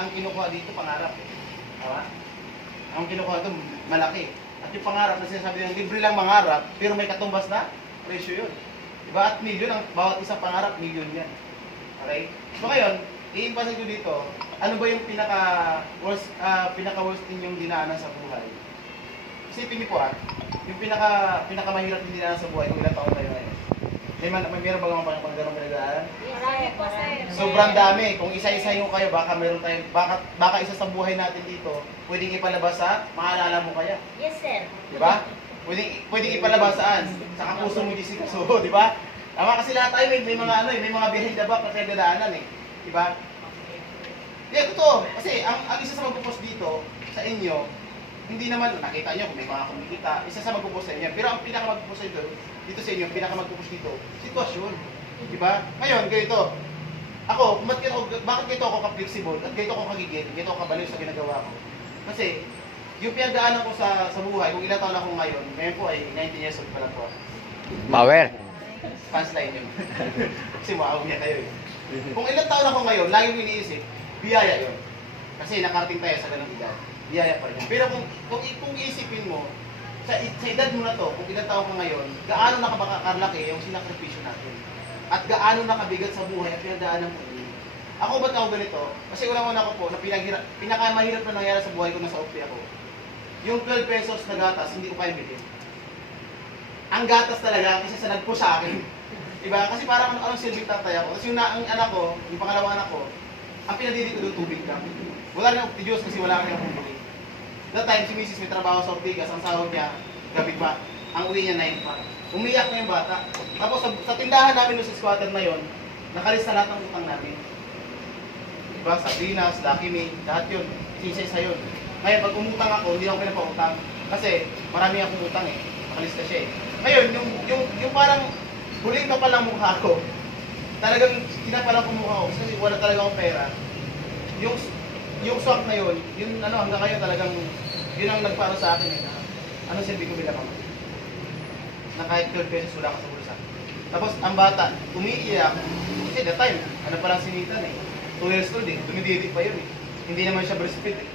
ang kinukuha dito, pangarap. Tama? Ang kinukuha dito, malaki. At yung pangarap na sinasabi ng libre lang mangarap, pero may katumbas na presyo yun. Diba? At million, ang bawat isang pangarap, million yan. Okay? So ngayon, i-emphasize ko dito, ano ba yung pinaka-worst ninyong dinaanan sa buhay? Isipin niyo po yung pinakamahirap yung dinaanan sa buhay, kung ilang taon tayo ngayon. May meron ba mga pagdarong pinagdaanan? Marami po, sir. Sobrang dami. Kung isa-isa yung kayo, baka meron tayo, baka isa sa buhay natin dito, pwedeng ipalabas sa, maalala mo kaya. Yes, sir. Di ba? Pwedeng ipalabas saan? Sa kapuso mo, Jessica. So, di ba? Tama kasi lahat tayo, may mga may mga behind the back na pinagdadaanan eh. Di ba? Yeah, totoo. Kasi ang isa sa magpupos dito, sa inyo, hindi naman, nakita nyo kung may mga kumikita, isa sa magpupos sa inyo. Pero ang pinakamagpupos dito sa inyo, pinakamagpupos dito, sitwasyon. Di ba? Ngayon, ganito. Ako, bakit ganito ako ka-flexible, at ganito ako kagigil, ganito ako kabaliw sa ginagawa ko. Kasi, yung pinagdaanan ko sa buhay, kung ilang taon ako ngayon po ay 19 years old pa lang po. Power. Punchline yun. Kasi maaw niya kayo eh. Kung ilang taon ako ngayon, lagi ko iniisip, biyaya yun. Kasi nakarating tayo sa ganung edad. Biyaya pa rin. Pero kung iisipin mo, sa edad mo na to, kung ilang taon ka ngayon, gaano nakakakarlaki yung sinakripisyo natin. At gaano nakabigat sa buhay at pinagdaanan mo. Ako ba't ako ganito? Kasi una-una ko po, na pinakamahirap na nangyari sa buhay ko nasa OP ako. Yung 12 pesos na gatas, hindi ko kaya bilhin. Ang gatas talaga, kasi sa nagpo sa akin. Diba? Kasi parang anong silbing tatay ako. Kasi ang anak ko, yung pangalawang anak ko, ang pinadili ko doon tubig lang. Wala rin ako Diyos kasi wala rin akong bili. That time, si Mrs. may trabaho sa Ortigas, ang sahod niya, gabi pa. Ang uwi niya 9 pa. Umiyak na yung bata. Tapos sa tindahan namin doon sa squatter na yon, nakalista lahat ng utang namin. Diba? Sabrinas, Lucky Me, lahat yun. Sinsay sa yun. Ngayon, pag umutang ako, hindi ako pinapautang. Kasi marami akong utang eh. Nakalista siya eh. Ngayon, yung parang huling kapal ng mukha ko, talagang kinapalang ko mukha ko kasi wala talaga akong pera. Yung swak na yun, hanggang ngayon talagang, yun ang nagparo sa akin eh. Ano silbi ko bilang ako? Na kahit 12 pesos wala ka sa bulsa. Tapos ang bata, umiiyak. Kasi that time, pa lang sinitan eh. 2 years old eh, dumididi pa yun eh. Hindi naman siya breastfeed eh.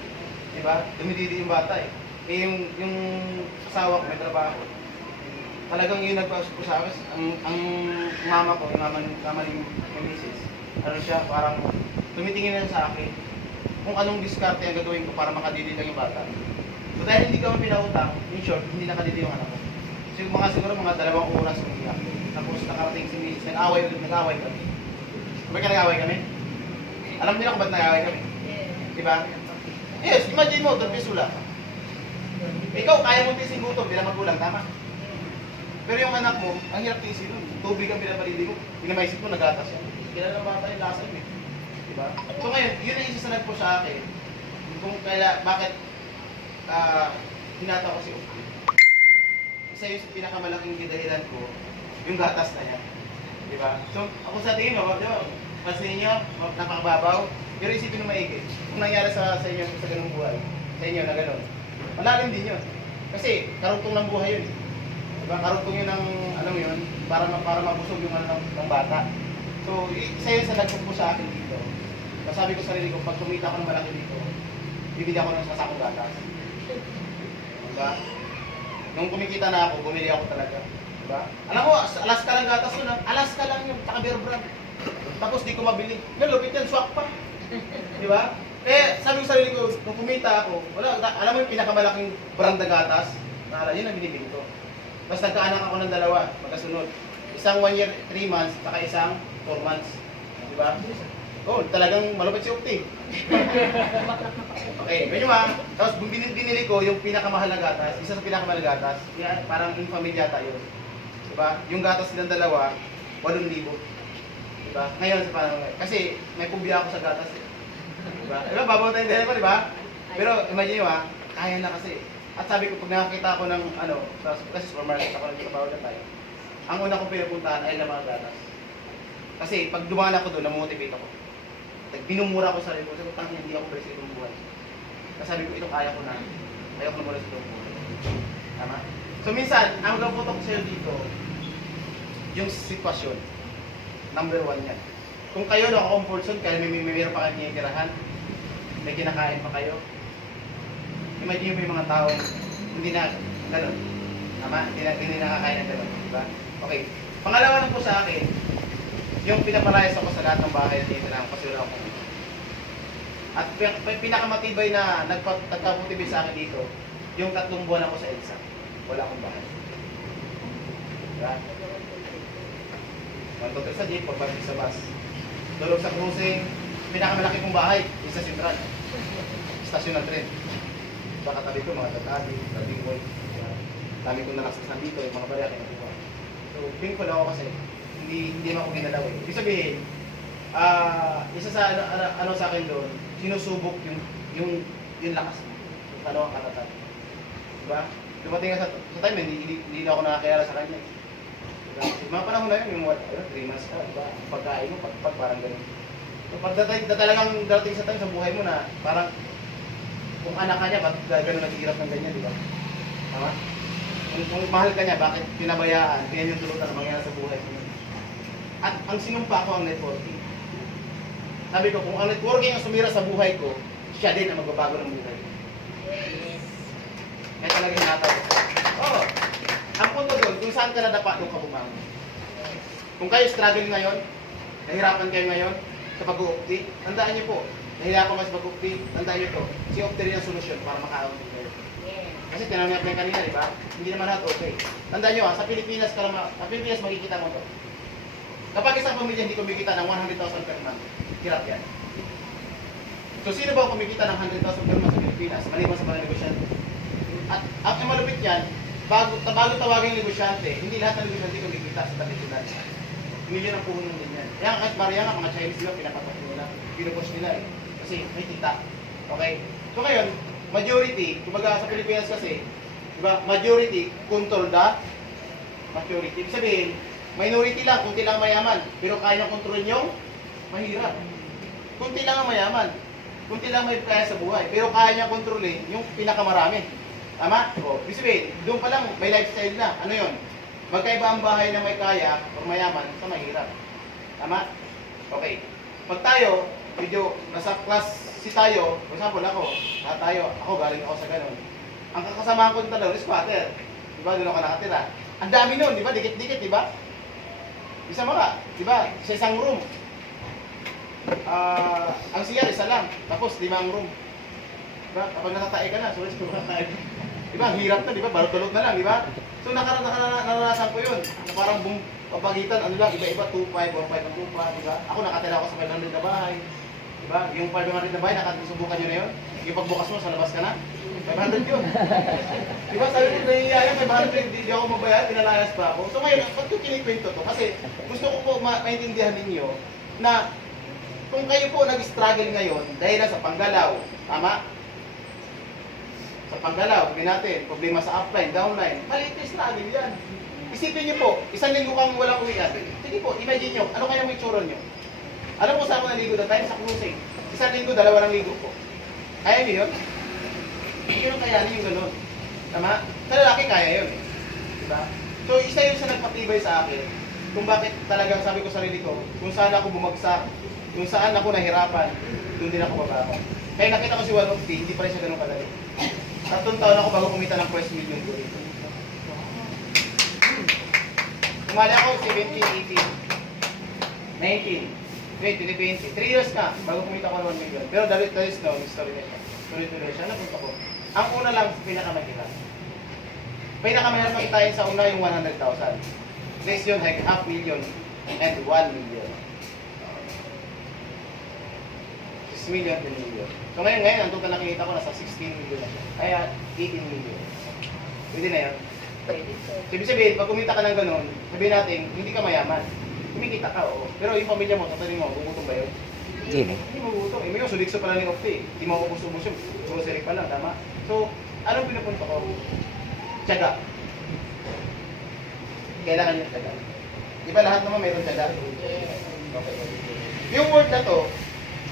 Diba? Dumididi yung bata eh. Eh yung asawa ko may trabaho. Talagang yun nagpasok ko sa akin. Ang mama ko, yung mama ni Mrs. Ano siya, parang tumitingin na sa akin kung anong diskarte ang gagawin ko para makadidi lang yung bata. So dahil hindi kami pinautang, in short, hindi nakadidi yung anak ko. So siguro mga 2 oras umiyak. Tapos nakarating si Mrs. Nag-away kami. Sabay ka nag-away kami? Alam niyo na kung ba't nag-away kami? Diba? Yes, imagine mo, 12 pesos wala. Ikaw, kaya mo tisin gutom bilang magulang, tama? Pero yung anak mo, ang hirap tiisin nun. Tubig ang pinapalili mo. Pinamaisip mo, nagatas yan. Kilala ng bata yung lasa yun eh. Diba? So ngayon, yun ang isa sa nagpo sa akin. Kung bakit hinata ko si Uki. Isa yung pinakamalaking dahilan ko, yung gatas na yan. Diba? So, ako sa tingin mo, diba? Pansin nyo, napakababaw. Pero isipin mo maigi. Kung nangyari sa inyo sa ganung buhay, sa inyo na gano'n, malalim din yun. Kasi, karugtong ng buhay yun. Diba? Karugtong yun ng, yun, para mabusog yung ng bata. So, isa yun sa nagpupos sa akin dito. Sabi ko sa sarili ko, pag kumita ako ng malaki dito, bibili ako ng sasakong gatas. Diba? Nung kumikita na ako, bumili ako talaga. Diba? Alam mo, Alaska lang gatas yun. Alaska lang yun, tsaka beer brand. Tapos di ko mabili. Nalupit yan, swak pa. Diba? Eh, sabi ko sa sarili ko, nung kumita ako, wala, alam mo yung pinakamalaking brand na gatas? Yun ang binibili ko. Tapos nagkaanak ako ng 2, magkasunod. Isang 1 year, 3 months, saka isang 4 months. Diba? Oh, talagang malupit si Ukti. Okay, medyo tapos binili ko yung pinakamahal na gatas, isa sa pinakamahal na gatas, parang infamil yata yun. Diba? Yung gatas nilang 2, 8,000. Diba? Ngayon, kasi may kubya ako sa gatas eh. Diba? Diba? Babaw tayong dahil pa, diba? Pero imagine nyo kaya na kasi. At sabi ko, pag nakakita ako ng, kasi supermarket ako nagtrabaho na tayo, ang una kong pinapuntahan ay ng mga gatas. Kasi pag dumaan ako doon, namotivate ako. Binumura ko sa sarili ko, sabi ko, hindi ako pwede sa itong buhay. Kasi sabi ko, ito kaya ko na. Kaya ko na mula sa itong buhay. Tama? So minsan, ang gaputok ko sa'yo dito, yung sitwasyon. Number 1 yan. Kung kayo na comfort zone, kaya may pa kanyang tirahan, may kinakain pa kayo. Imagine mo yung mga taong hindi na gano'n. Tama? Hindi nakakain ng gano'n. Diba? Okay. Pangalawa na po sa akin, yung pinapalayas ako sa lahat ng bahay dito na kasi wala akong. At pinakamatibay na nagpaputibay sa akin dito, yung 3 buwan ako sa EDSA. Wala akong bahay. Diba? Matutok sa jeep, pagbalik sa bus. Tulog sa cruising, pinakamalaki kong bahay, isa sentral. Stasyon ng tren. Baka tabi ko, mga tatabi, tabing boy. Dami kong nalaksasan dito, yung mga barya kinukuha. So, thankful ako kasi hindi mo ako ginalaw eh. Ibig sabihin, isa sa ano sa akin doon, sinusubok yung lakas mo. Ano ang katatag. Diba? Dumating nga sa time, hindi na ako nakakilala sa kanya. Diba? Mga panahon na yun, yung 3 months ka, diba? Pagkain mo, parang ganun. So, pag talagang darating sa time sa buhay mo na parang kung anak ka niya, bakit gano'n naghihirap ng ganyan, di ba? Tama? Kung mahal ka niya, bakit pinabayaan? Kaya yung tulutan na mangyayari sa buhay mo. At ang sinumpa ko ang networking. Sabi ko, kung ang networking ang sumira sa buhay ko, siya din ang magbabago ng buhay ko. Kaya talaga hinataw. Oo. Ang punto doon, kung saan ka nadapa, doon ka bumangon. Kung kayo struggle ngayon, nahirapan kayo ngayon sa pag-uukti, tandaan niyo po, nahirapan kayo sa pag-uukti, tandaan niyo to, si Opti rin ang solusyon para makaawin kayo. Kasi tinanong niya kayo kanina, di ba? Hindi naman lahat okay. Tandaan niyo sa Pilipinas, sa Pilipinas makikita mo to. Kapag isang pamilya hindi kumikita ng 100,000 per month, hirap yan. So sino ba ang kumikita ng 100,000 per month sa Pilipinas? Maliban sa mga negosyante. At ang malupit yan, bago tawagin yung negosyante, hindi lahat ng negosyante kumikita sa Pilipinas. Milyon ang puhunan din yan. Kaya kahit Maria nga, mga Chinese nila, pinapatok nila, pinupush nila eh. Kasi may kita. Okay? So ngayon, majority, kumbaga sa Pilipinas kasi, diba, majority control the majority. Ibig sabihin, minority lang, kunti lang mayaman, pero kaya niyang kontrolin yung mahirap. Kunti lang ang mayaman, kunti lang may kaya sa buhay, pero kaya niyang kontrolin yung pinakamarami. Tama? O, ibig sabihin, doon pa lang may lifestyle na. Ano yon? Magkaiba ang bahay na may kaya o mayaman sa mahirap. Tama? Okay. Pag tayo, medyo nasa class si tayo, for example ako galing ako sa ganun. Ang kakasamahan ko talaga is squatter. Diba? Doon ako nakatira. Ang dami nun, di ba? Dikit-dikit, di ba? Isa mga, di ba? Sa isang room. Ang CR, isa lang. Tapos, 5 room. Diba? Kapag nakatae ka na, sorry sa nakatae. Di ba? Ang hirap na, di ba? Balot-balot na lang, di ba? So, naranasan ko yun. Na parang papagitan, ano lang, iba-iba, 2.5, 1.5 ang lupa, di ba? Ako nakatira ako sa 500 na bahay. Di ba? Yung 500 na bahay, nakasubukan nyo na yun. Yung pagbukas mo, sa labas ka na. 500 yun. Di ba? Sabi ko, nahihiya 500, hindi ako mabayad, pinalayas pa ako. So ngayon, ba't ko kinikwento to? Kasi gusto ko po maintindihan ninyo na kung kayo po nag-struggle ngayon dahil sa panggalaw, tama? Sa panggalaw, sabihin natin, problema sa upline, downline, maliit na struggle yan. Isipin niyo po, 1 linggo kang walang uwian. Sige po, imagine nyo, ano kaya may itsura nyo? Alam mo sa ako naligo na tayo sa cruising. 1 linggo, 2 ligo po. Kaya niyo yun? Hindi nyo kayanin yung gano'n. Tama? Sa lalaki kaya yun eh. Diba? So isa yun sa nagpatibay sa akin kung bakit talagang sabi ko sa sarili ko, kung saan ako bumagsak, kung saan ako nahirapan, doon din ako babago. Kaya nakita ko si One of T, hindi pa rin siya ganun kadali. 3 taon ako bago kumita ng first million ko rin. Umali ako 17, 18, 19, 20, 3 years na bago kumita ko ng 1 million. Pero there is no story na siya. Tuloy-tuloy siya, napunta ko. Ang una lang, pinakamahirap. Pinakamahirap makitain sa una yung 100,000. Next yun, like 500,000 and 1 million. 6 million, 10 million. So ngayon, ang total nakikita ko nasa 16 million na siya. Kaya 18 million. Pwede na yun. So, ibig sabihin, pag kumita ka ng ganun, sabihin natin, hindi ka mayaman. Kumikita ka, oo. Pero yung pamilya mo, sasabihin mo, bumutong ba yun? Hindi mo bumutong. May yung sulikso pala ni Opti. Hindi mo ubus-ubus yung grocery pa lang, tama? So, anong pinupunto ko? Tiyaga. Kailangan yung tiyaga. Di ba lahat naman mayroon tiyaga? Okay. Yung word na to,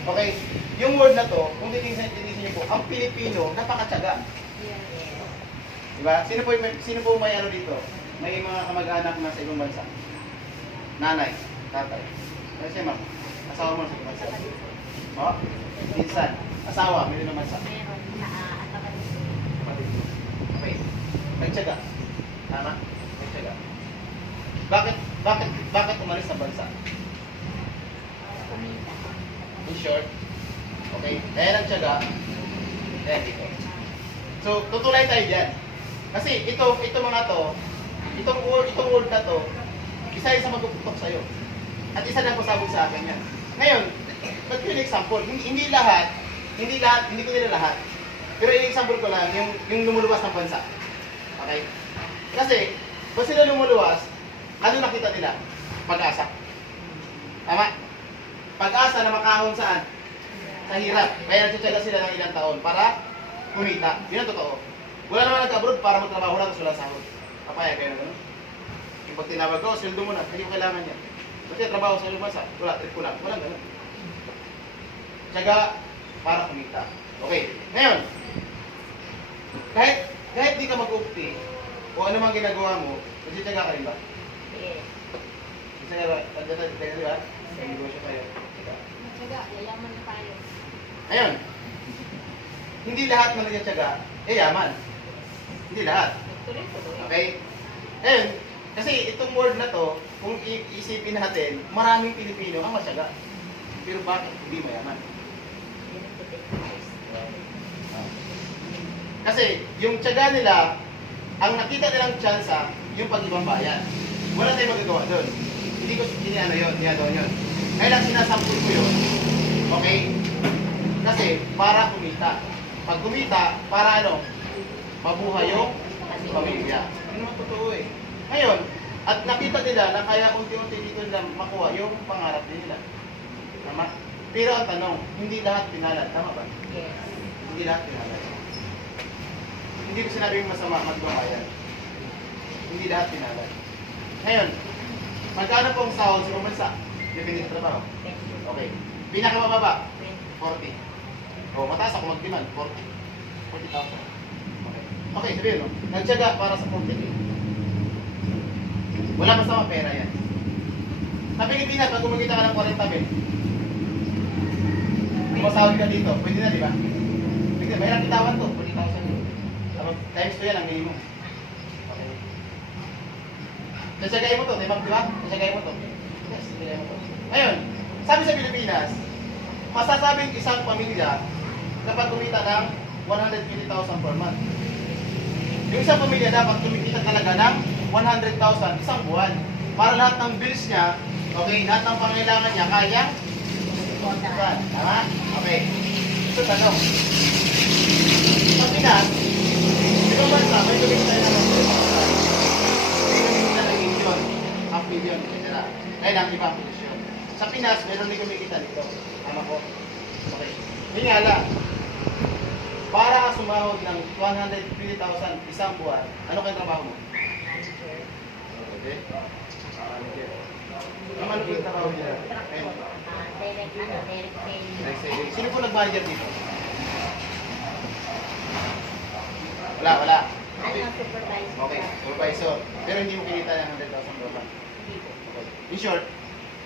okay, yung word na to, kung titignan niyo po, ang Pilipino, napakatiyaga. Diba? Sino po may ano dito? May mga kamag-anak na sa ibang bansa? Nanay, tatay. Ano siya, ma'am? Asawa mo sa ibang bansa? O? Minsan. Asawa, may naman sa Meron sa kapatid. kapatid mo. Okay. Nagtyaga. Tama? Nagtyaga. Bakit umalis sa bansa? Kumita. In short, okay, kaya nagtyaga, kaya dito. So, tutulay tayo dyan. Kasi ito mga to, itong word na to, isa-isa magpuputok sa'yo. At isa lang pasabog sa akin yan. Ngayon, ba't ko yung example? Hindi ko nila lahat. Pero yung example ko lang, yung lumuluwas ng bansa. Okay? Kasi, kung sila lumuluwas, ano nakita nila? Pag-asa. Tama? Pag-asa na makahon saan? Sa hirap. Kaya nagtutsaga sila ng ilang taon para kumita. Yun ang totoo. Wala naman nag-abroad para magtrabaho lang tapos wala sahod. Papaya kayo na gano'n. Yung pag tinawag ko, sweldo mo na, hindi ko kailangan yan. Kasi trabaho sa ibang bansa, wala, trip ko lang. Walang gano'n. Tsaga para kumita. Okay. Ngayon, kahit di ka mag-upti, o ano mang ginagawa mo, nagtitsaga ka rin ba? Yes. Nagtitsaga di ba? May negosyo kayo. Tsaga. Matyaga, yayaman na tayo. Ayun. Hindi lahat ng nagtitsaga, yaman. Hindi lahat. Tuloy-tuloy. Okay? Ayun. Kasi itong word na to, kung isipin natin, maraming Pilipino ang matyaga. Pero bakit hindi mayaman? Kasi yung tiyaga nila, ang nakita nilang tsansa, yung pag-ibang bayan. Wala tayong magagawa doon. Hindi ko ginagawa yun. Kaya lang sinasampul ko yun. Okay? Kasi para kumita. Pag kumita, para ano? Mabuhay yung pamilya. Yun naman totoo eh. Ngayon, at nakita nila na kaya unti-unti dito nila makuha yung pangarap din nila. Tama? Pero ang tanong, hindi lahat pinalad. Tama ba? Yes. Hindi lahat pinalad. Hindi ko sinabing masama magbabayan. Hindi lahat pinalad. Ngayon, magkano po ang sahod sa ibang bansa? Depende sa trabaho. Okay. Pinakamababa? 40. O, mataas ako mag-demand. 40. 40,000. Okay. Okay, sabihin no? Nagtyaga para sa 40K. Wala masama pera yan. Sa Pilipinas, pag kumikita ka ng 40 mil, masahod ka dito. Pwede na, di ba? Pwede, mahirap kitawan to. 40,000 yun. Times 2 yan ang minimum. Okay. Sasagay mo to, di ba? Sasagay mo to. Yes, sasagay mo to. Ngayon, sabi sa Pilipinas, masasabing isang pamilya kapag kumita ng 120,000 per month. Yung isang pamilya dapat kumikita talaga ng 100,000 isang buwan. Para lahat ng bills niya, okay, lahat ng pangailangan niya, kayang buwan. Tama? Okay. Ito tanong. Sa Pinas, ibang bansa, may kumikita na ng 100,000. May kumikita ng milyon, half million, etc. Kaya lang ibang posisyon. Sa Pinas, meron din kumikita dito. Tama po? Okay. Yun nga lang. Para ka sumahod ng 120,000 isang buwan, ano kayong trabaho mo? Okay. Ano po yung trabaho niya? Direct pay. Sino po nag-manager dito? Wala. Supervisor. Okay, supervisor. Pero hindi mo kinita ng 100,000 per month. Okay. In short,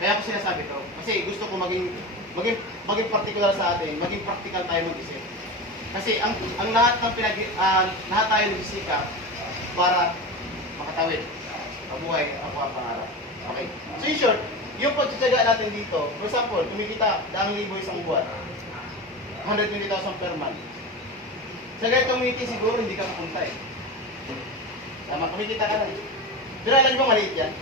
kaya ko sinasabi to, kasi gusto ko maging particular sa atin, maging practical tayo mag-isip. Kasi ang lahat ng lahat tayo nagsisikap para makatawid, mabuhay, ang pangarap. Okay. So in short, yung pagtsatsaga natin dito, for example, kumikita 100,000 isang buwan, 120,000 per month. Sa ganitong meeting siguro hindi ka pupunta eh. Tama, kumikita ka lang. Pero alam niyo ba maliit yan?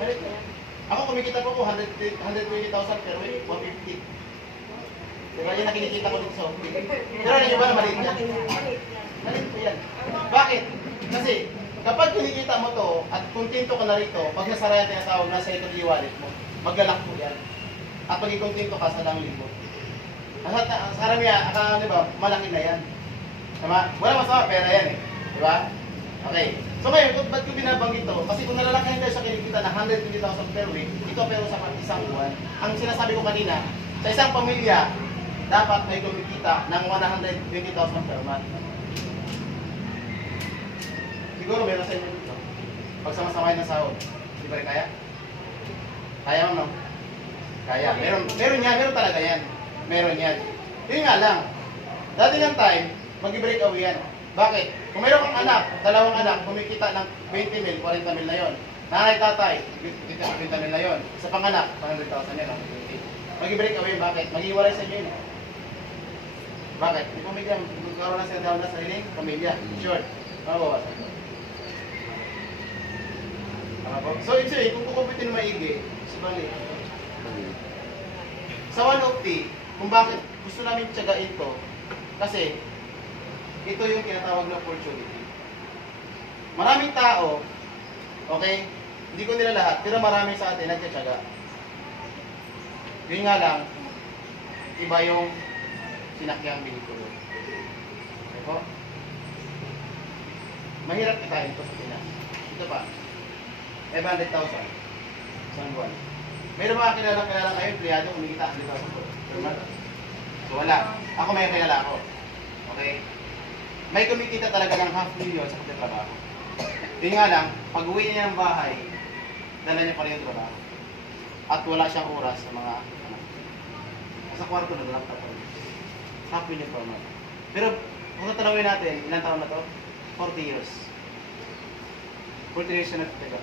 Maliit yan. Ako kumikita po 120,000 per week, 150. Diba yan ang kinikita ko dito sa office. Pero alam niyo ba na maliit yan? Maliit po yan. Bakit? Kasi kapag kinikita mo to at kontento ka na rito, pag nasara yung tinatawag nasa ito yung wallet mo, maglalak po yan. At maging kontento ka sa 1,000. Sa karamihan, akala di ba, malaki na yan. Tama? Wala masama, pera yan eh. Di ba? Okay. So ngayon, ba't ko binabanggit to? Kasi kung nalalakayan kayo sa kinikita na 120,000 per week, ito pero sa isang buwan. Ang sinasabi ko kanina, sa isang pamilya, dapat may kumikita ng 120,000 per month. Siguro meron sa inyo dito. Pag sama-samay ng sahod, di ba rin kaya? Kaya mo, no? Kaya. Meron talaga yan. Meron yan. Yun nga lang. Dati ng time, mag-break away yan. Bakit? Kung mayroon kang anak, dalawang anak, kumikita ng 20 mil, 40 mil na yon. Nanay, tatay, kita 20 mil na yon. Isa pang anak, 100,000 yan, 120. Mag-break away, bakit? Mag-iwalay sa inyo yun. Bakit? Yung pamilya, magkaroon na sila na sariling pamilya. Sure. Mabawasan ko. Tama po? So, ibig sabihin, kung kukumpitin maigi, sabali. Sa 1OT, kung bakit gusto namin tiyagain to, kasi ito yung tinatawag na opportunity. Maraming tao, okay, hindi ko nila lahat, pero marami sa atin nagtitiyaga. Yun nga lang, iba yung sinakyang binikulo. Okay po? Mahirap kitain ito sa Pinas. Ito pa, 500,000 isang buwan. Mayroon mga kilala kayo, empleyado, kumikita 100,000 po. So wala. Ako may kilala ako. Okay? May kumikita talaga ng 500,000 sa pagtatrabaho. Yun nga lang, pag uwi niya ng bahay, dala niya pa rin yung trabaho. At wala siyang oras sa mga anak. Sa kwarto na lang tapos. 500,000 per month. Pero kung tatanungin natin, ilang taon na to? 40 years. 40 years na nagtataga.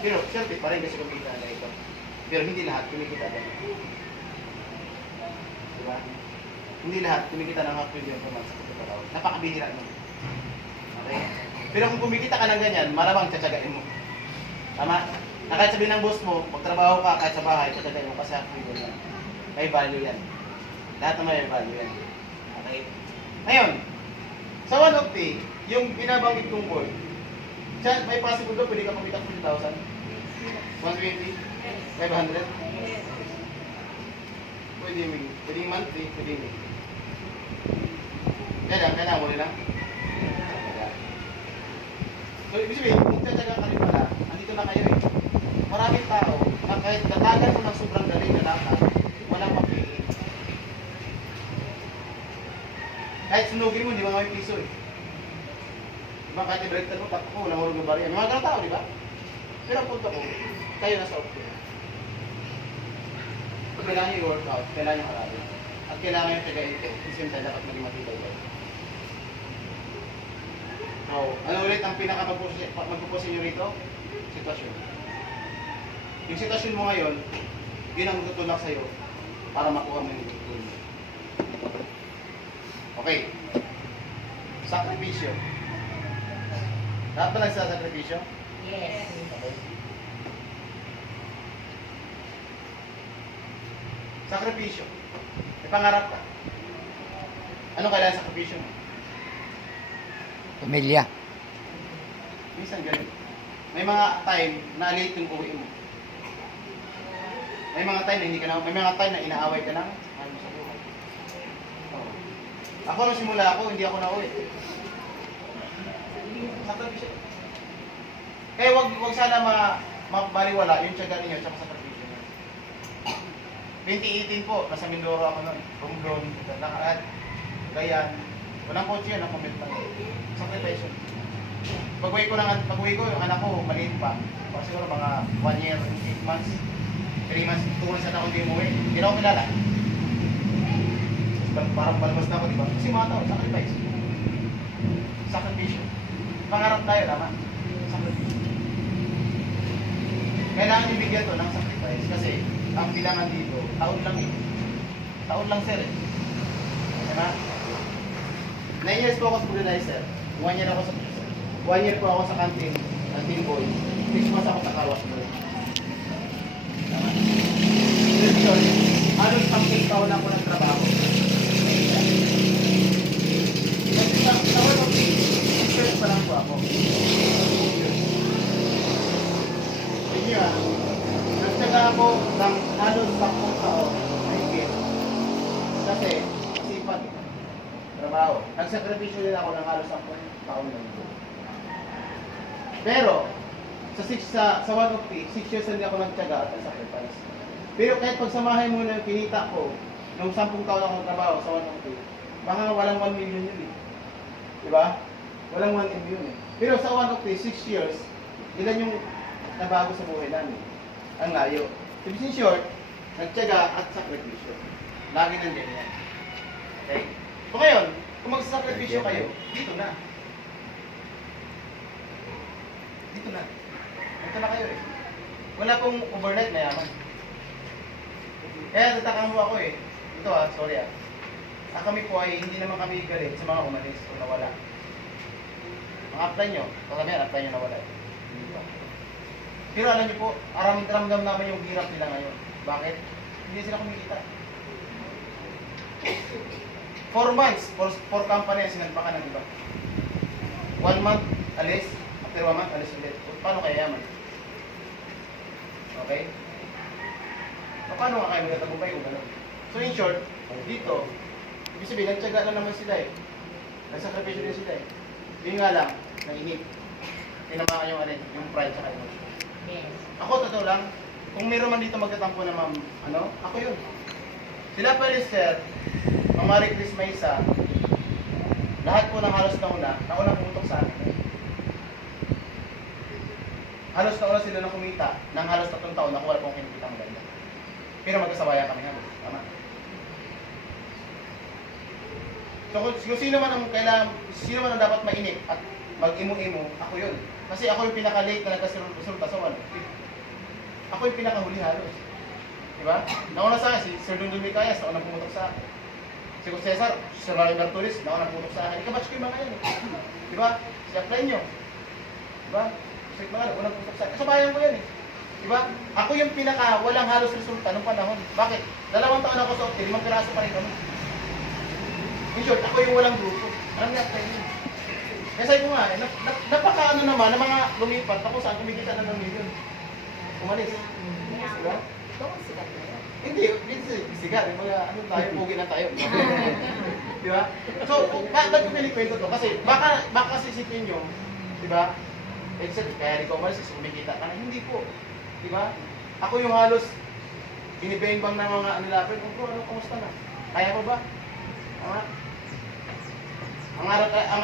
Pero syempre pa rin kasi kumikita na ito. Pero hindi lahat kumikita na. Diba? Hindi lahat kumikita ng 500,000 per month sa pagtatrabaho. Napakabihira naman. Okay? Pero kung kumikita ka ng ganyan, malamang tsatsagain mo. Tama? Na kahit sabihin ng boss mo, magtrabaho ka kahit sa bahay, tsatsagain mo kasi 500,000 yan. May value yan. Lahat naman may value yan. Okay? Ngayon, sa 1OT, yung binabanggit kong board, may possible ba pwede ka kumita 40,000? 120? 500? Pwede yung pwedeng monthly, pwedeng weekly. Kailangan mo nila. So, ibig sabihin, kung tiyatsaga ka rin pala, andito na kayo eh. Maraming tao, na kahit datagan mo ng sobrang galing na lakad, walang mapili. Kahit sunugin mo, di ba may piso eh. Diba kahit i-break mo, takpo, walang hulog ng bariya. May mga ganang tao, di ba? Pero ang punto ko, kayo nasa outfit. Kailangan nyo i-workout, kailangan nyo harapin. At kailangan nyo tagayin ito, kasi dapat maging matibay kayo. So, ano ulit ang magpupusin nyo rito? Sitwasyon. Yung sitwasyon mo ngayon, yun ang tutulak sa'yo para makuha mo yung tutulong mo. Okay. Sakripisyo. Lahat ba nagsasakripisyo? Yes. Okay. Sakripisyo. May pangarap ka. Ano kailangan sakripisyo mo? Pamilya. Minsan ganun. May mga time na late yung uwi mo. May mga time na hindi ka na, may mga time na inaaway ka ng mahal mo sa buhay. Oh. Ako nung simula ako, hindi ako nauwi. Sakripisyo. Kaya wag sana mabaliwala yung tiyaga ninyo at sakripisyo niyo. 2018 po, nasa Mindoro ako noon. Romblon, Lakaan, Gayan. Walang kotse yan, ang comment lang. Sacrifice. Pag-uwi ko, yung anak ko, maliit pa. Siguro mga 1 year, 8 months, 3 months, 2 months na ako hindi umuwi. Hindi na ako kilala. Parang palabas na ako, di ba? Kasi mga tao, sacrifice. Sacrifice. Pangarap tayo, tama? Sacrifice. Kailangan ibigyan to ng sacrifice kasi ang bilangan dito, taon lang ito. Taon lang sir eh. Diba? 9 years po ako sa Bulinizer. 1 year ako sa 1 year po ako sa canteen boy. 6 months ako sa kawas boy. Tama? Yun, halos 10 taon ako nagtrabaho. Kasi sa 1OT, 6 years pa lang po ako. Yun yun ah. Nagtsaga ako ng halos 10 taon. Mahigit. Kasi, masipag eh. Trabaho. Nagsakripisyo din ako ng halos 10 taon lang. Pero, sa 1OT, 6 years hindi ako nagtyaga at nag-sacrifice. Pero kahit pagsamahin mo na yung kinita ko, nung 10 taon ako nagtrabaho sa 1OT, baka walang 1 million yun eh. Diba? Walang 1 million eh. Pero sa 1OT, 6 years, ilan yung nabago sa buhay namin? Ang layo. In short, nagtyaga at sakripisyo. Lagi nandiyan yan. So ngayon, kung magsasakripisyo kayo, dito na. Dito na. Dito na kayo eh. Wala pong overnight na yaman. Kaya tatakang mo ako eh. Ito sorry kami po ay hindi naman kami galit sa mga umalis o nawala. Ang apply nyo, sasabihin, apply nyo nawala eh. Hindi pa. Pero alam nyo po, ramdam namin yung hirap nila ngayon. Bakit? Hindi sila kumikita. 4 months, 4 company ang sinagpakan ng iba. 1 month, alis. After 1 month, alis ulit. Paano kaya yaman? Okay? Paano nga kayo magtatagumpay kung gano'n? So in short, dito, ibig sabihin, nagtyaga lang naman sila eh. Nagsakripisyo din sila eh. Yun nga lang, nainip. Tinamaan yung alin, yung pride sa kayo. Yes. Ako, totoo lang, kung meron man dito magtatampo na ma'am, ako yun. Sila pa Lister, Ma'am Marie Chris Maysa, lahat po ng halos nauna pumutok sa akin. Halos nauna sila na kumita ng halos 3 taon na wala pong kinikita maganda. Pero magkasabaya kami halos. Tama? So kung sino man ang dapat mainip at mag-imo-imo, ako yun. Kasi ako yung pinaka-late na nagkasulta sa 1. Ako yung pinaka-huli halos. Diba? Nauna sa akin, si Sir Dundun Micayas, naunang pumutok sa akin. Si Jose Cesar, si Sir Mario Bertulis, naunang pumutok sa akin. Ikabatch ko yung mga yan eh. Diba? Si Apply nyo. Diba? Si mga unang pumutok sa akin. Kasabayan ko yan eh. Diba? Ako yung walang halos resulta nung panahon. Bakit? 2 taon ako sa Opti, 5 piraso pa rin kami. In short, ako yung walang grupo. Alam niya, Apply nyo. Kaya sabi ko nga, napaka naman, ng mga lumipat, ako saan kumikita na ng milyon. Umalis. Diba? Doon sila na yun. Hindi sigat. Mga tayo, pugi na tayo. Di ba? So, bakit ko pinikwento to? Kasi baka sisipin nyo, di ba? Except, kaya rin ko umalis, kumikita ka na. Hindi po. Di ba? Ako yung halos, binibeng-bang ng mga nilapit. Bro, kamusta na? Kaya mo ba? Ang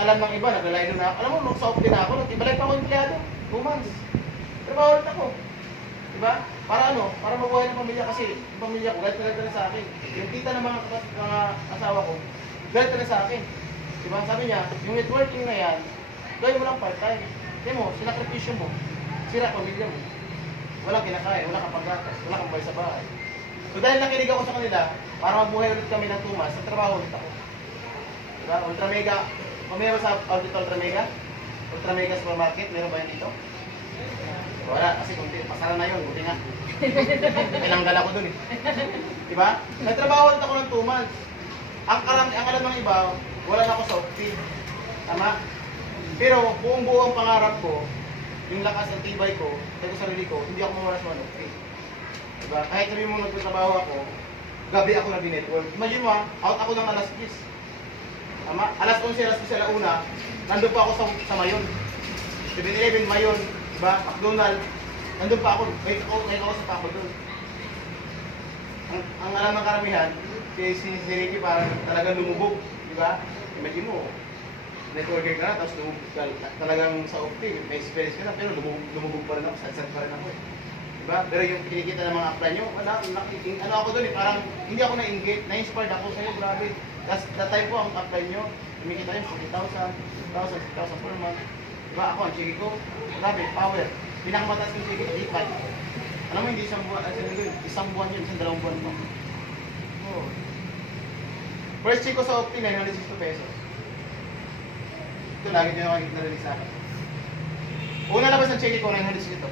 alam ng iba, naglalay doon ako. Alam mo, nung sa off din ako, nag-ibalay pa ako empleyado. 2 months. Pero bawal ako. Diba? Para para mabuhay ng pamilya kasi yung pamilya ko, galit na sa akin. Yung tita ng mga asawa ko, galit na sa akin. Diba? Sabi niya, yung networking na yan, gawin mo lang part-time. Kaya mo, sinakripisyo mo, sira pamilya mo. Walang kinakain, wala kang paggatas, wala kang buhay sa bahay. So dahil nakinig ako sa kanila, para mabuhay ulit kami ng 2 months, nagtrabaho ulit ako. Diba? Ultra Mega, mamaya ba sa audit Ultra Mega? Ultra Mega Supermarket, meron ba yan dito? Wala, kasi kung pasara na yun, buti nga. Pinanggal ako dun eh. Diba? Nagtrabaho ulit ako ng 2 months. Ang alam ng iba, wala na ako sa Opti. Tama? Pero buong ang pangarap ko, yung lakas ng tibay ko, tayo sa sarili ko, hindi ako mawala sa Opti. Diba? Kahit sabi mo nagtatrabaho ako, gabi ako na binetwork. Imagine mo out ako ng alas 10. Tama? Alas 11, alas 10 alauna, nandun pa ako sa Mayon. 7-Eleven, Mayon, diba? McDonald's, nandun pa ako. May kausap pa ako doon. Ang alam ng karamihan, si Ricky parang talagang lumubog, diba? Imagine mo, networker ka na, tapos lumubog ka, talagang sa Opti, may experience ka na, pero lumubog pa rin ako, sad pa rin ako eh. Diba? Pero yung kinikita ng mga apply nyo, ano ako doon eh, parang hindi ako na-engage, na-inspired ako sa'yo, grabe. That time po, ang apply nyo, kumikita yun, 40,000, 2,000, 6,000 per month. Diba? Ako, ang chiki ko, grabe, power. Pinakamataas yung chiki, lipat. Alam mo, hindi isang buwan yun, isang 2 buwan mo. Oh. First check ko sa Opti, 960 pesos. Ito, lagi nyo nakikita narinig sa akin. Una labas ng check ko, 960 ito.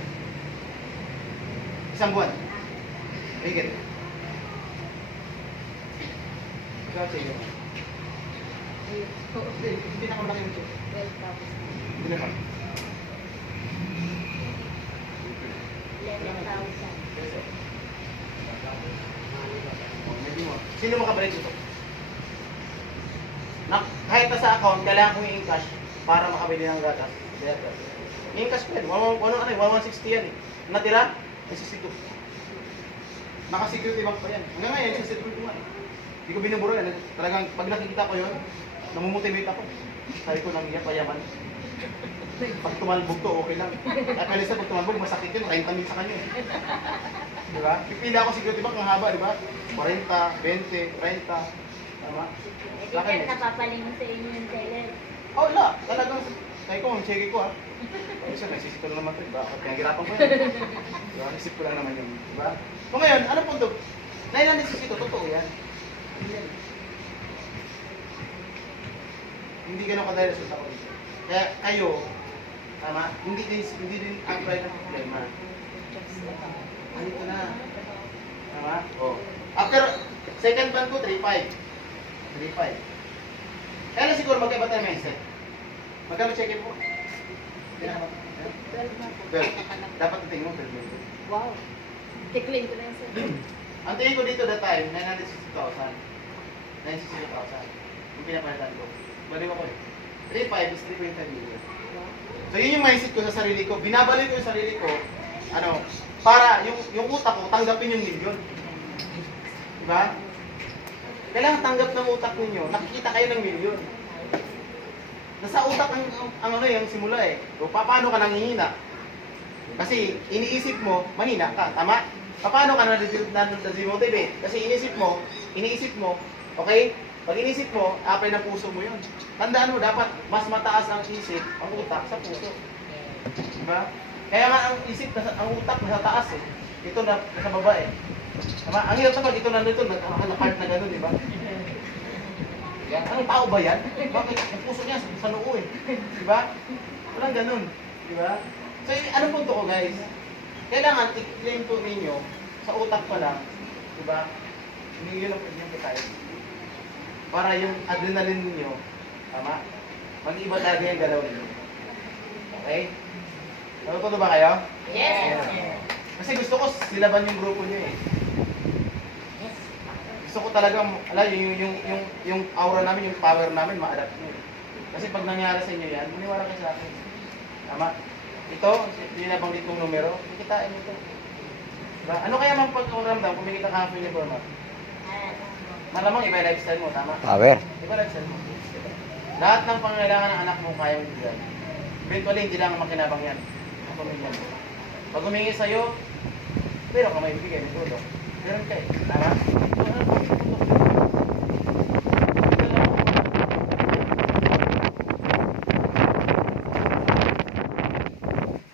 Isang buwan. Higit. Ikaw, check ko. Hindi na ako laki yung check. 12,000. Hindi na pa. 11,000. Peso. Sino makabalik ito? Kahit na sa account, kailangan kong i-encash para makabili ng gatas. I-encash ko yan. 160 yan eh. Natira, ay 62. Naka-security bank pa yan. Hanggang ngayon, yung security ko nga eh. Hindi ko binuburo yan. Talagang pag nakikita ko yun, namumotivate ako. Sabi ko lang iya, payaman. Pag tumalbog to, okay lang. At kalisa pag tumalbog, masakit yun. 30 mil sa kanya eh. Diba? Pipila ako security bank, ang haba, diba? 40, 20, 30. Tama? Hindi Sa akin, ka napapalingon sa inyo yung seller. Oh, wala. Talagang, sabi ko, ang check ko ha. Kasi naisisip ko lang naman ito, bakit pinagirapan ko yan. Diba? Naisip ko lang naman yun. Diba? So ngayon, ano punto? Naisip ito, totoo yan. Hindi yan. Hindi ganun kadali resulta ko dito. Kaya kayo, tama, hindi din ang pride ng problema. Ano ko na? Tama? Oh. After second band ko, 3.5. 3.5. Kaya na siguro magkaiba tayo mindset. Magkano check-in po? 12 na po. 12. Dapat tingin mo 12. Wow. Decline ko na yun sir. Ang tingin ko dito that time, 960,000. 960,000. Yung pinapalitan ko. Baliw ako eh. 3.5 is 3.5 million. Wow. So yun yung mindset ko sa sarili ko. Binabalik ko yung sarili ko, ano, para yung utak ko tanggapin yung milyon. Diba? Kailangan tanggap ng utak ninyo, nakikita kayo ng milyon. Nasa utak ang ano yung simula eh. O paano ka nangihina? Kasi iniisip mo, mahina ka, tama? Paano ka na-demotivate? Kasi iniisip mo, okay? Pag inisip mo, apay ng puso mo yun. Tandaan mo, dapat mas mataas ang isip, ang utak sa puso. Diba? Kaya nga ang isip, ang utak nasa taas eh. Ito nasa baba eh. Tama? Ang hirap naman, ito nandito, naka-part na gano'n, di ba? Yan. Anong tao ba yan? Bakit? Ang puso niya sa noo eh. Di ba? Walang ganun. Di ba? So, anong punto ko guys? Kailangan i-claim po ninyo sa utak pa lang. Di ba? Hindi yun ang pwede tayo. Para yung adrenaline ninyo, tama? Mag-iba talaga yung galaw ninyo. Okay? Natututo ba kayo? Yes. Kasi gusto ko silaban yung grupo nyo eh. Yes. Gusto ko talaga, yung aura namin, yung power namin, ma-adapt nyo eh. Kasi pag nangyari sa inyo yan, maniwala kayo sa akin. Tama? Ito, yung nabanggit kong numero, kikitain ito. Diba? Ano kaya mang pagkaramdam kung may kita ka ng uniform? Malamang iba yung lifestyle mo, tama? Power. Iba lifestyle mo. Lahat ng pangailangan ng anak mo kaya mo bigyan. Eventually, hindi lang makinabang yan. Ang pamilya mo. Pag humingi sa'yo, pero ka may bigay, may tulong. Meron ka eh. Tama?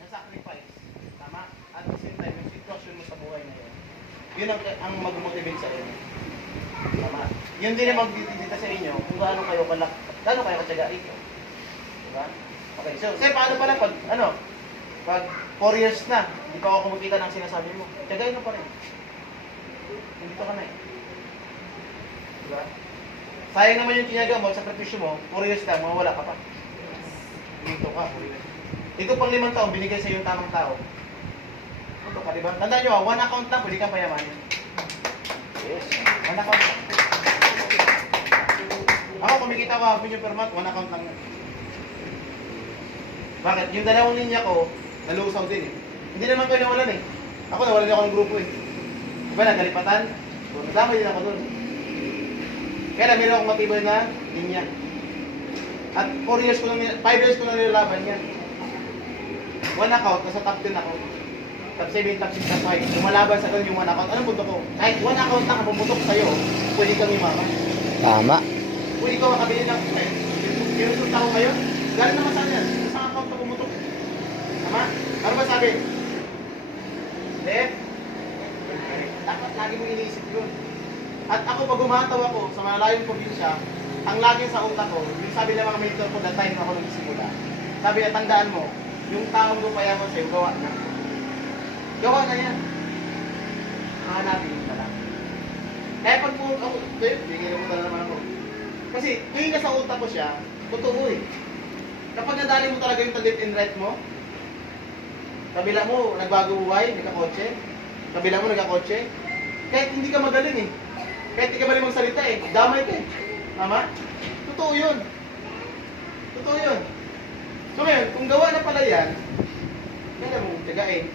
Na-sacrifice. Tama? At the same time, yung sitwasyon mo sa buhay na yun. Yun ang mag-motivate sa inyo. Tama? Yun din ang magdidita sa inyo kung gaano kayo katyaga rito. Diba? Okay, so, paano pala pag 4 years na, hindi pa ako kumikita ng sinasabi mo, tiyagayin mo pa rin. Nandito ka na eh. Diba? Sayang naman yung tinaga mo, sakripisyo mo, 4 years lang, mawawala ka pa. Dito ka, 4 years. Ito pang 5 taon, binigay sa yung tamang tao. Ito ka, diba? Tandaan nyo, one account lang, pwede kang payamanin. Yes, one account lang. Ako, kumikita ko, million per month, one account lang. Bakit? Yung dalawang linya ko, nalusaw din eh. Hindi naman kayo nawalan eh. Ako nawalan ako ng grupo eh. Diba nagalipatan? Nadamay din ako doon. Kaya lang meron akong matibay na linya. At 5 years ko lang nilalaban yan. One account, nasa top 10 ako. Top 7, top 6, top 5. Lumalaban sa ganun yung one account. Anong punto ko? Kahit one account lang ang pumutok sa'yo, pwede kang imaman. Tama. Pwede ko makabili ng resulta ko ngayon. Galing naman saan yan? Isang account na pumutok. Tama? Ano ba sabi? Left? Dapat lagi mo iniisip yun. At ako pag umataw ako sa malayong probinsya, ang laging sa utak ko, yung sabi ng mga mentor ko that time ako nagsimula. Sabi na tandaan mo, yung taong lupayaman sa'yo, gawa na. Gawa na yan. Hahanapin mo na lang. Kaya pag po ako, bigyan mo talaga naman ako. Kasi tuwing nasa utak ko siya, totoo eh. Kapag nadali mo talaga yung left and right mo, kabila mo, nagbago buhay, nagkakotse, kabila mo, nagkakotse, kahit hindi ka magaling eh. Kahit hindi ka magaling magsalita eh, damay ka eh. Tama? Totoo yun. Totoo yun. So ngayon, kung gawa na pala yan, kaya mo tiyagain,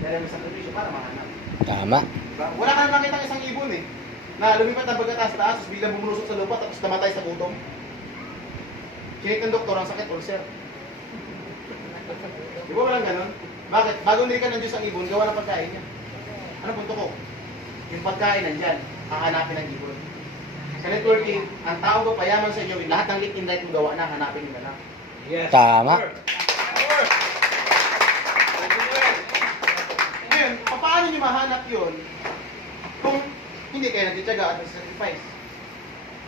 kaya mo sakripisyo para mahanap. Tama. Diba? Wala ka na nakita ng isang ibon eh, na lumipat na pagkataas-taas, tapos biglang bumulusok sa lupa, tapos namatay sa gutom. Chinik ng doktor, ang sakit, ulcer. Di ba walang ganon? Bakit? Bago hindi ka ng Diyos ang ibon, gawa ng pagkain niya. Ano punto ko? Yung pagkain nandyan, hahanapin ng ibon. Sa networking, ang tao ko payaman sa inyo, lahat ng link invite mo gawa na, hanapin nyo na lang. Yes. Tama. Ngayon, paano nyo mahanap yun kung hindi kayo nagtitsaga at nag-sacrifice?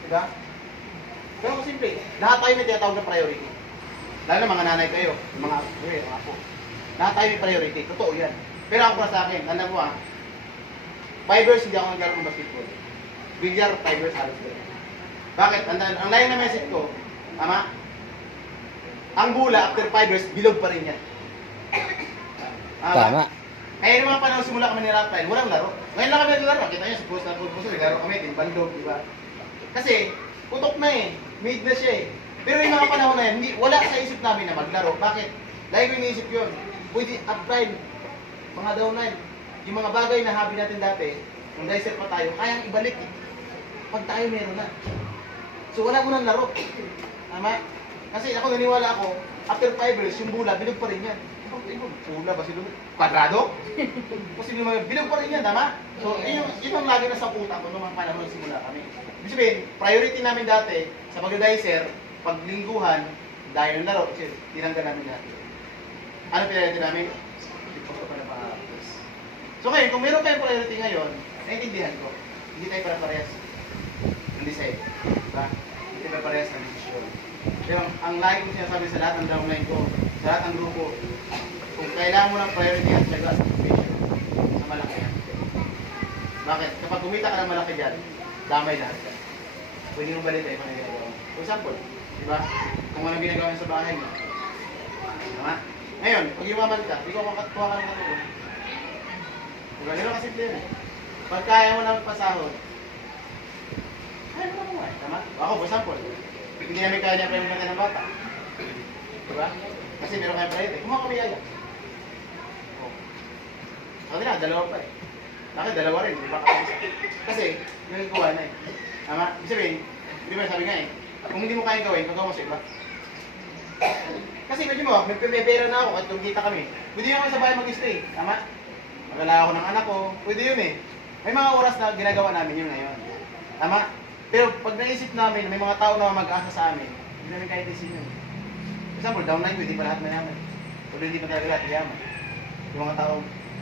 Diba? Pero kung simple, lahat tayo may tinatawag na priority. Lalo na mga nanay kayo, yung mga apo. Lahat tayo may priority, totoo yan. Pero ako para sa akin, alam mo 5 years hindi ako naglaro ng basketball. Bilyar, 5 years halos ko. Bakit? Ang line na message ko, tama? Ang bula, after 5 years, bilog pa rin yan. Tama. Kaya yung mga panahon simula kami ni Raphael, walang laro. Ngayon lang kami naglaro. Kita niyo, suppose na naglaro kami, timbandog, di ba? Kasi, putok na eh. Made na siya eh. Pero yung mga panahon na yan, wala sa isip namin na maglaro. Bakit? Lagi ko iniisip yun. Pwede uptime, mga downline. Yung mga bagay na hobby natin dati, nung dicer pa tayo, kayang ibalik eh. Pag tayo meron na. So wala mo nang laro. Tama? Kasi ako naniwala ako, after 5 years, yung bula, bilog pa rin yan. Bula ba sila? Kwadrado? Kasi bilog pa rin yan, tama? So yun ang lagi na sa puta ko nung mga panahon simula kami. Ibig sabihin, priority namin dati sa pag-dicer, paglingguhan, dahil ng laro, kasi tinanggal namin natin. Ano priority namin? Gusto pa na pa-practice. So ngayon, kung meron kayong priority ngayon, naiintindihan ko, hindi tayo para parehas. Hindi sa'yo. Diba? Hindi tayo parehas ng desisyon. Pero ang lagi ko sinasabi sa lahat ng downline ko, sa lahat ng grupo, kung kailangan mo ng priority at syaga sa profession, sa malaki yan. Bakit? Kapag kumita ka ng malaki dyan, damay lahat yan. Pwede mo balik tayo mga ginagawa mo. For example, di ba? Kung walang ginagawa sa bahay mo. Tama? Ngayon, pag yumaman ka, hindi ko makatuwa ka ng katulong. Diba? Ganun kasi yun eh. Pag kaya mo na magpasahod, kaya mo na mo eh. Tama? Ako, for example, hindi namin kaya niya premyo ng bata. Diba? Kasi meron kayong priority. Kumuha kami yaya. Oh. Sabi na, dalawa pa eh. Bakit dalawa rin? Di ba kasi, yung gawa na eh. Tama? Ibig sabihin, di ba sabi nga eh, kung hindi mo kayang gawin, magawa mo sa iba. Kasi medyo mo, may pera na ako at kumikita kami. Pwede yung sa bahay mag-stay. Tama? Magala ako ng anak ko. Pwede yun eh. May mga oras na ginagawa namin yun ngayon. Tama? Pero pag naisip namin, may mga tao na mag-asa sa amin, hindi namin kahit isin yun. For example, downline ko, hindi pa lahat mayaman. O hindi pa talaga lahat yaman. Yung mga tao,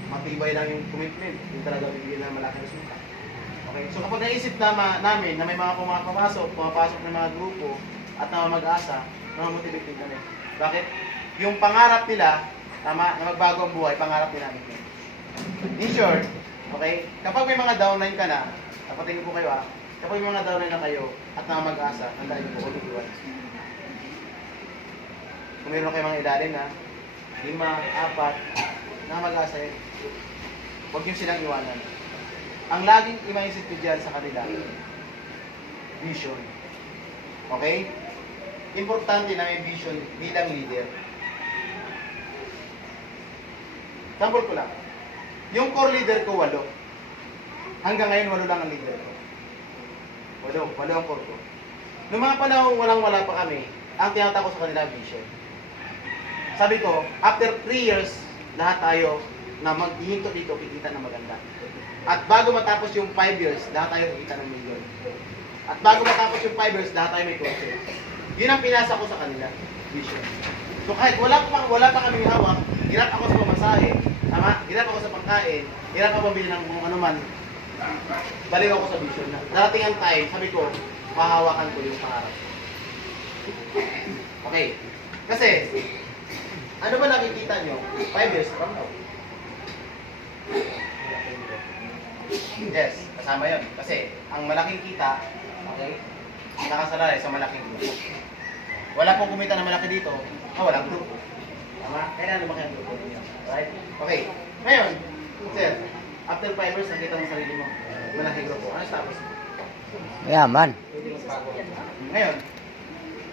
matibay lang yung commitment. Yung talaga bibigyan ng malaking resulta. Okay? So kapag naisip namin na may mga pumapasok ng mga grupo at na mag-asa, namamotivate din kami. Bakit? Yung pangarap nila, tama, na magbago ang buhay, pangarap din namin yun. In short, okay, kapag may mga downline ka na, tapatin ko po kayo kapag may mga downline na kayo at na mag-asa, tandaan niyo po, huwag iwan. Kung meron kayo mga ilalim na, 5, 4, na mag-asa yun. Huwag niyo silang iwanan. Ang laging imaisip ko dyan sa kanila, vision. Okay? Importante na may vision bilang leader. Sample ko lang. Yung core leader ko, 8. Hanggang ngayon, 8 lang ang leader ko. 8 ang core ko. Noong mga panahon walang-wala pa kami, ang tinatawag ko sa kanila, vision. Sabi ko, after 3 years, lahat tayo na maghihinto dito, kikita na maganda. At bago matapos yung 5 years, lahat tayo kikita ng milyon. At bago matapos yung 5 years, lahat tayo may kotse. Yun ang pinasa ko sa kanila, vision. So kahit wala pa kaming hawak, hirap ako sa pamasahe, tama? Hirap ako sa pangkain, hirap ako bili ng kung ano man, baliw ako sa vision na. Darating ang time, sabi ko, pahawakan ko yung pangarap. Okay. Kasi, ano ba nakikita nyo? 5 years from now. Yes, kasama yun. Kasi, ang malaking kita, okay, nakasalalay sa malaking grupo. Wala pong kumita na malaki dito, walang grupo. Tama? Kailangan lumaki ang grupo ninyo. Right? Okay. Ngayon, sir, after 5 years, nakita mo sarili mo, malaking grupo. Ano tapos mo? Yaman. Ngayon,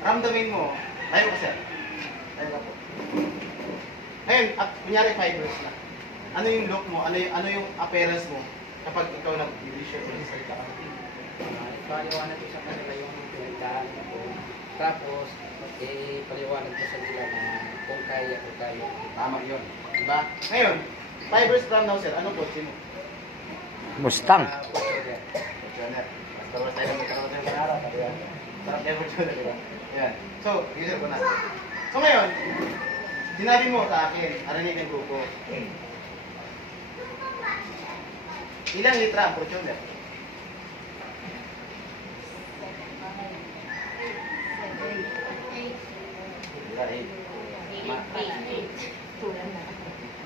ramdamin mo, tayo ka sir. Tayo ka po. Ngayon, kunyari 5 years na. Ano yung look mo? Ano yung appearance mo kapag ikaw nag-leadership o salita ka? Paliwanag ko sa kanila yung pinagdaanan ko. Tapos, paliwanag ko sa kanila na kung kaya ko tayo. Tama yun. Diba? Ngayon, 5 years from now, sir, anong kotse mo? Mustang. Portugal. Fortuner. Tapos tayo magkakaroon ng pangarap. Diba? Sarap niya fortune, diba? Yan. So, i-share ko na. So ngayon, sinabi mo sa akin, arinig ng grupo. Ilang litra ang fortune?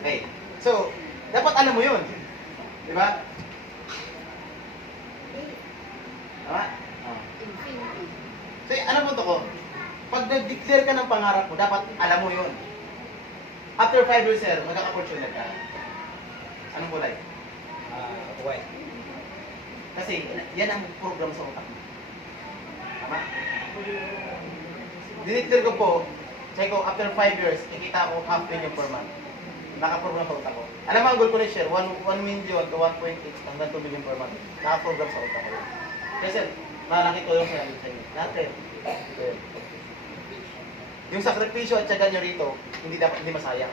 Okay. So, dapat alam mo yun. Di ba? Tama? Oh. So, ano punto ko? Pag nag-declare ka ng pangarap mo, dapat alam mo yun. After 5 years, sir, magkaka-fortune ka. Anong kulay? White. Kasi yan ang program sa utak mo. Tama? Dineclare ko po, check ko, after 5 years, ikita ko half million per month. Naka-program sa utak ko. Alam mo ang goal ko na share, 1 million to 1.8 hanggang 2 million per month. Naka-program sa utak ko. Kasi, malaki ko yung sinabi sa inyo. Natin. Yung sakripisyo at syaga nyo rito, hindi masayang.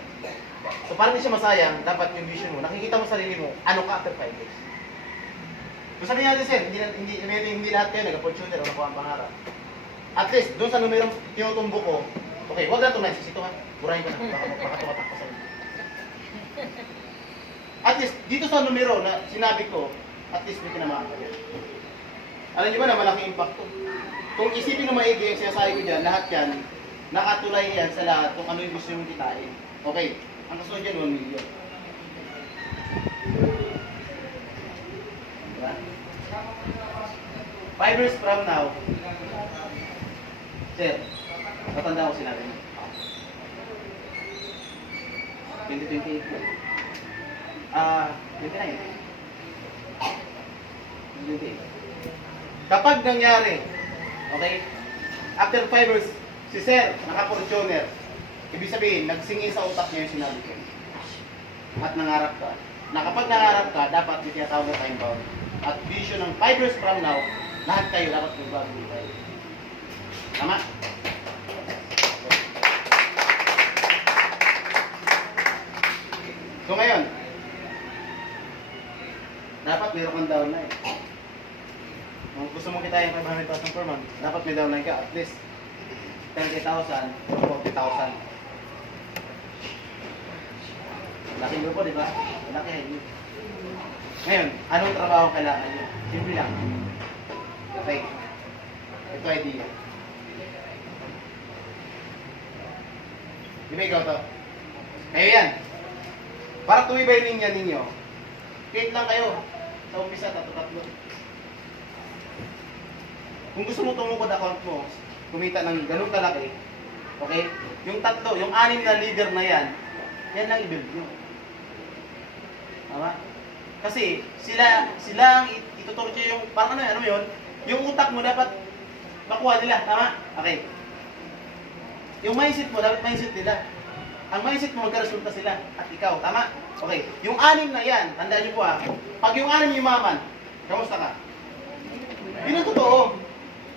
So para hindi siya masayang, dapat yung vision mo, nakikita mo sa sarili mo, ano ka after 5 years. So sabi natin, sir, hindi lahat kayo nag-opportunity o nakuha ang pangarap. At least, doon sa numerong tinutumbo ko, okay, huwag na ito na, ito ha, burahin ko na, baka tumatak ko sa inyo. At least, dito sa numero na sinabi ko, at least may tinamaan kayo. Alam niyo ba na malaking impact to? Kung isipin mo maigi yung sinasabi ko dyan, lahat yan, nakatulay yan sa lahat kung ano yung gusto mong kitain. Okay, ang kasunod dyan, 1 million. Diba? 5 years from now, sir, matanda ko sinabi mo. 2028. 29. 28. Kapag nangyari, okay, after 5 years, si sir, naka-fortuner, ibig sabihin, nagsingin sa utak niya yung sinabi ko. At nangarap ka. Na kapag nangarap ka, dapat may tinatawag na time bound. At vision ng 5 years from now, lahat kayo dapat magbago tayo. Tama? So ngayon, dapat mayroon kang downline. Kung gusto mong kita yung 500,000 per month, dapat may downline ka at least 30,000 or 40,000. Laking grupo, di ba? Malaki. Ngayon, anong trabaho kailangan nyo? Simple lang. Okay. Ito idea. Di ba ikaw to? Kayo yan. Para tumibay niya ninyo, kahit lang kayo. Sa umpisa, tatlo. Kung gusto mo tumukod account mo, kumita ng ganun kalaki, okay? Yung 3, yung 6 na leader na yan lang i-build nyo. Tama? Kasi sila ang ituturcho yung, parang ano yun, yung utak mo dapat makuha nila, tama? Okay. Yung mindset mo, dapat mindset nila. Ang mindset mo, magkaresulta sila at ikaw, tama? Okay. Yung 6 na yan, tandaan nyo po pag yung 6 yumaman, kamusta ka? Yun ang totoo.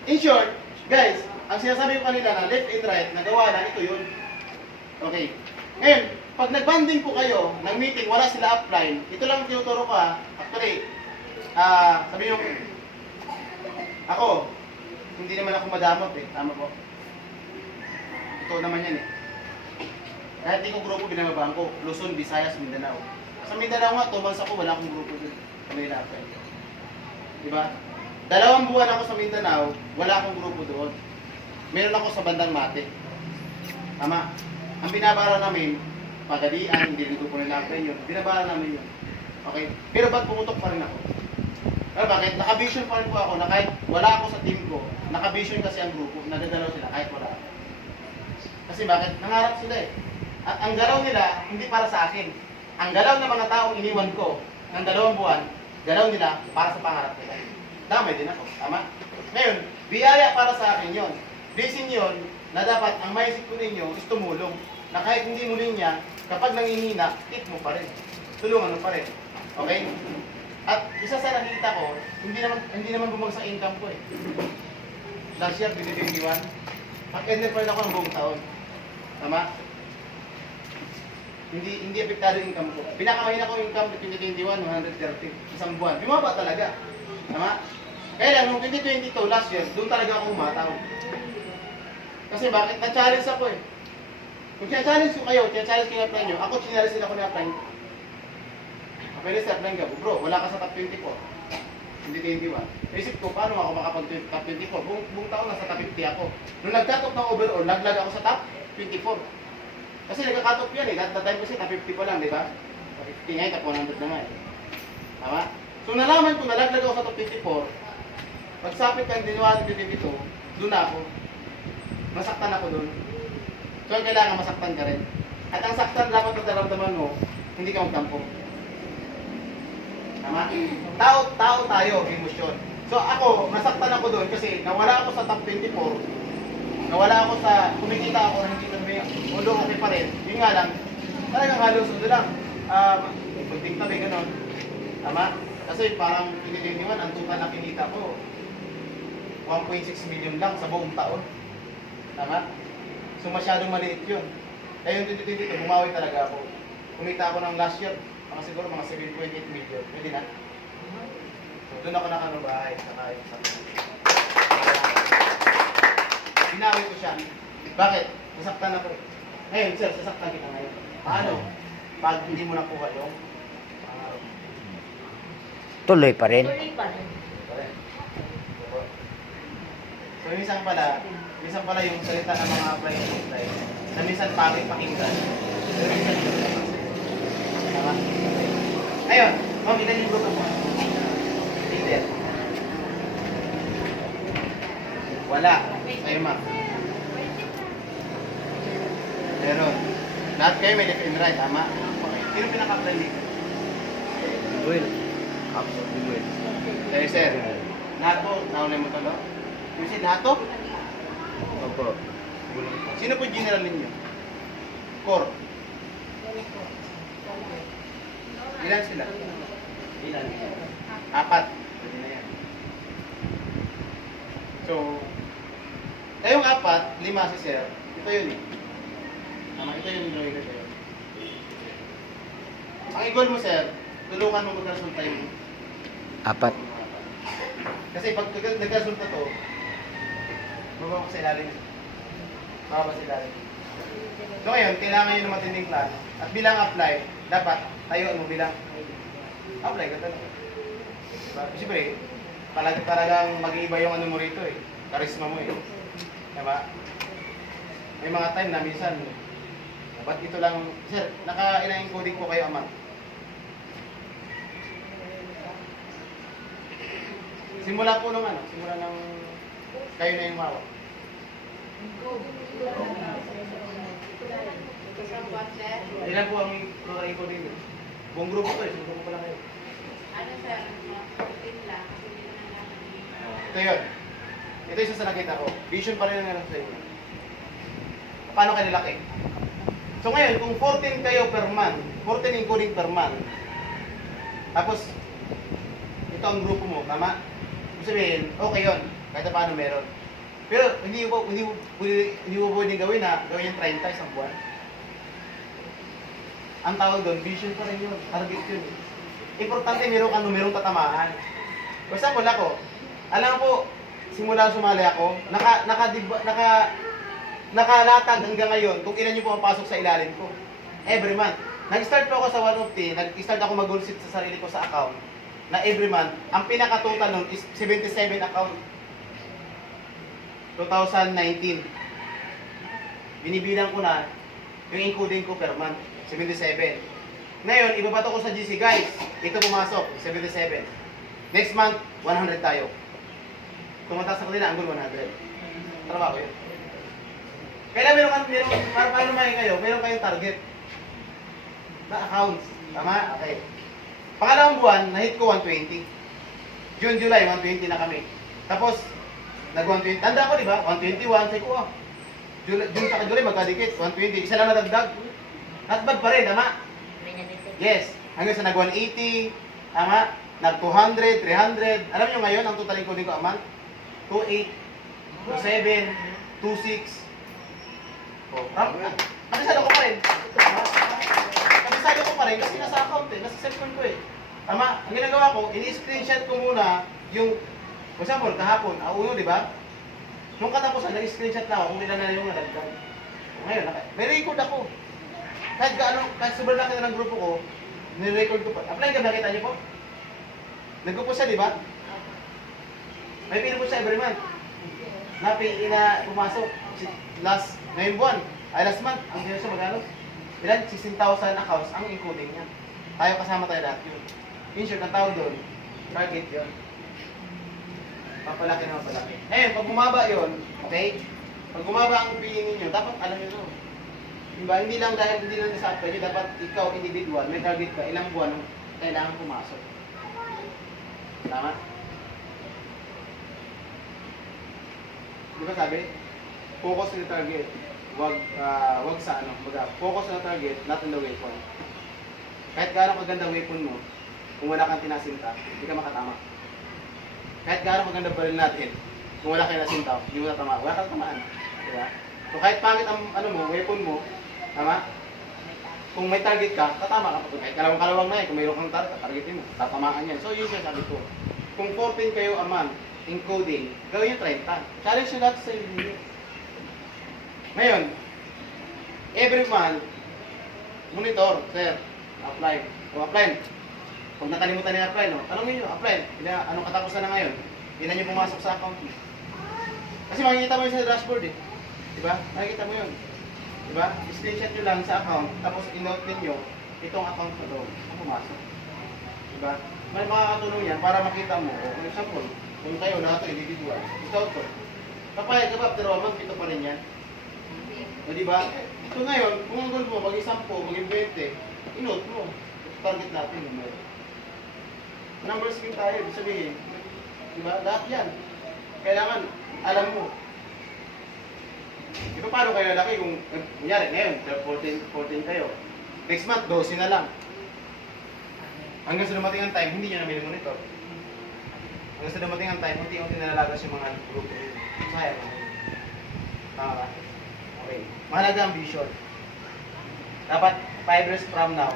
In short, guys, ang sinasabi ko kanila na left and right, nagawa na, ito yun. Okay. Ngayon, pag nag-banding po kayo ng meeting, wala sila upline, ito lang tinuturo ko Actually, sabi yung, ako, hindi naman ako madamot tama po. Ito naman yan Kahit di ko grupo, binababaan ko, Luzon, Visayas, Mindanao. Sa Mindanao nga, 2 months ako, wala akong grupo dun. Kanila upline. Diba? 2 buwan ako sa Mindanao, wala akong grupo doon. Meron ako sa bandang Mate. Tama. Ang binabara namin, pagadian, hindi rin grupo nila yun. Binabara namin yun. Okay? Pero ba't pumutok pa rin ako? Pero bakit? Naka-vision pa rin po ako na kahit wala ako sa team ko, naka-vision kasi ang grupo, nagdadalaw sila kahit wala ako. Kasi bakit? Nangarap sila At ang galaw nila, hindi para sa akin. Ang galaw ng mga taong iniwan ko ng 2 buwan, galaw nila para sa pangarap nila. Damay din ako. Tama? Ngayon, biyaya para sa akin yon. Blessing yon na dapat ang mindset ko ninyo is tumulong. Na kahit hindi mo niya, kapag nangihina, tip mo pa rin. Tulungan mo pa rin. Okay? At isa sa nakita ko, hindi naman bumagsak income ko Last year, 2021, mag-ender pa rin ako ng buong taon. Tama? Hindi apektado yung income ko. Pinakamahina ko yung income 2021, 130. Isang buwan. Bumaba talaga. Tama? Kaya lang, noong 2022, last year, doon talaga ako umataw. Kasi bakit? Na-challenge ako eh. Kung challenge ko kayo, challenge ko yung apply nyo, ako challenge din ako na apply. Pwede sa apply ka, bro, wala ka sa top 24. Hindi 21. Naisip ko, paano ako makapag-top 24? Buong taon nasa top 50 ako. Nung nag-cut off ng overall, naglag ako sa top 24. Kasi nagka-cut off yan eh. That time kasi top 50 pa lang, di ba? Top 50 ngayon, top 100 na nga eh. Tama? So nalaman ko, nalaglag ako sa top 24. Pagsapit ka, dinuwan ng 22, doon na ako. Masaktan ako doon. So kailangan masaktan ka rin. At ang saktan dapat na daramdaman mo, hindi ka magtampong. Tama? Tao tayo, emosyon. So ako, nasaktan ako doon kasi nawala ako sa top 24. Nawala ako sa, kumikita ako, hindi ko may, although okay pa rin. Yun nga lang, talagang halos, doon lang. Kunting tabi, gano'n. Tama? Kasi parang 2021, ang total na kinita ko, 1.6 million lang sa buong taon. Tama? So masyadong maliit yun. Kaya yung 2022, bumawi talaga ako. Kumita ako ng last year, siguro mga 7.8 million. Pwede na? So doon ako nakanubahay sa kayo sa binawi ko siya. Bakit? Nasaktan ako. Ngayon, sir, sasaktan kita ngayon. Paano? Pag hindi mo nakuha yung Tuloy pa rin. Tuloy pa rin. So minsan pala yung salita ng mga apply na minsan pangit pakinggan. Pero minsan yung tama? Ngayon, ma'am, ilan yung grupo mo? Leader. Wala. Sa'yo, ma'am. Meron. Lahat kayo may left and right, tama? Sino pinaka-apply dito? Will. Absolutely will. Sa'yo, sir. Lahat po, naulay mo to, no? Yung si lahat to? Opo. Sino po general ninyo? Core. Ilan sila? Ilan? 4. Pwede na yan. So, kayong 4, 5 si sir. Ito yun eh. Tama, ito yung drawing ko sa'yo. Ang i-goal mo sir, tulungan mo magkasulta yung 4. kasi pag nagkasulta to, bababa sa ilalim. Bababa sa ilalim. So ngayon, kailangan yun ng matinding plan. At bilang apply, dapat tayuan mo bilang apply ka talaga. Diba? Siyempre, talagang mag-iiba yung ano mo rito eh. Karisma mo eh. Diba? May mga time na minsan, ba't ito lang, sir, naka-ilang encoding po kayo, ama? Simula po nung ano, simula ng kayo na yung mawak. Ilan po ang total encoding nyo? Buong grupo to eh, grupo pa lang kayo. Ano sir? 14 lang. Kasi hindi na namin. Ito yun. Ito yung isa sa nakita ko. Vision pa rin ang alam sa inyo. Paano kayo nilaki? So ngayon, kung 14 kayo per month, 14 encoding per month, tapos, ito ang grupo mo, tama? Ibig sabihin, okay yun. Kahit na paano meron. Pero hindi mo pwedeng gawin na gawin yung 30 isang buwan. Ang tawag doon, vision pa rin yun. Target yun. Importante meron kang numerong tatamaan. For example ako, alam po, simula sumali ako, nakalatag hanggang ngayon kung ilan yung pumapasok sa ilalim ko. Every month. Nag-start po ako sa 150, nag-start ako mag-goal-set sa sarili ko sa account na every month, ang pinaka-total nun is 77 account. 2019. Binibilang ko na yung encoding ko per month, 77. Ngayon, ibabato ko sa GC, guys. Ito pumasok, 77. Next month, 100 tayo. Tumatas sa kanila, ang goal 100. Trabaho yun. Kaya paano naman kayo, meron kayong target na accounts. Tama? Okay. Pangalawang buwan, na-hit ko 120. June, July, 120 na kami. Tapos, nag-120. Tanda ko, di ba? 121. Say ko, June sa July, magkadikit. 120. Isa lang nadagdag. Not bad pa rin, tama? Yes. Hanggang sa nag-180. Tama? Nag-200, 300. Alam nyo ngayon, ang total encoding ko a month? 28, 27, 26. Oh, nakisalo ko pa rin. Nakisalo ko pa rin kasi nasa account eh. Nasa cellphone ko eh. Tama? Ang ginagawa ko, ini-screenshot ko muna yung For example, kahapon, auno, di ba? Nung katapusan, nag-screenshot na ako kung ilan na yung nalagdag. Ngayon, may record ako. Kahit sobrang laki na ng grupo ko, nirecord ko pa. Apply ka, nakita niyo po? Nagpo siya, di ba? May pinupo siya every month. Na pumasok. Ngayong buwan, last month, ang sino siya magkano? Ilan? 16,000 accounts ang encoding niya. Tayo kasama tayo lahat yun. In short, ang tawag doon, target yun. Mapalaki na mapalaki. Ngayon, pag bumaba yun, okay? Pag bumaba ang opinion ninyo, dapat alam nyo no. Diba? Hindi lang sa apply nyo, dapat ikaw individual, may target ka, ilang buwan kailangan pumasok. Tama? Di ba sabi? Focus on the target. Wag sa ano, focus on the target, not on the weapon. Kahit gaano kaganda weapon mo, kung wala kang tinasinta, hindi ka makatama. Kahit gaano maganda baril natin, kung wala kayo nasintaw, hindi mo natama. Wala kang tamaan. Diba? So kahit pangit ang weapon mo, tama? Kung may target ka, tatama ka. Kahit kalawang na yan, kung mayroon kang targetin mo, tatamaan yan. So yun siya sabi ko. Kung 14 kayo a month, encoding, gawin yung 30. Challenge nyo lahat sa sarili. Ngayon, every month, monitor, sir, apply. O apply. Pag nakalimutan niya apply, no? Tanongin nyo, apply. Anong katapusan na ngayon? Hindi na nyo pumasok sa account. Kasi makikita mo yun sa dashboard eh. Diba? Makikita mo yun. Diba? Screenshot nyo lang sa account, tapos in-note ninyo, itong account na doon, ang pumasok. Diba? May makakatulong yan para makita mo, o for example, kung kayo lahat ito individual, ikaw to. Kapayag ka ba, pero amang pito pa rin yan. O diba? So ngayon, kung ang goal mo, maging 10, maging 20, in-note mo. Target natin yung meron. Numbers game tayo, ibig sabihin. Diba? Lahat yan. Kailangan, alam mo. Diba paano kayo lalaki kung, kunyari, ngayon, 14 kayo. Next month, 12 na lang. Hanggang sa dumating ang time, hindi nyo na monitor. Hanggang sa dumating ang time, unti-unti nalalagas yung mga grupo. Sayang. Tama ba? Okay. Mahalaga ang vision. Dapat 5 years from now,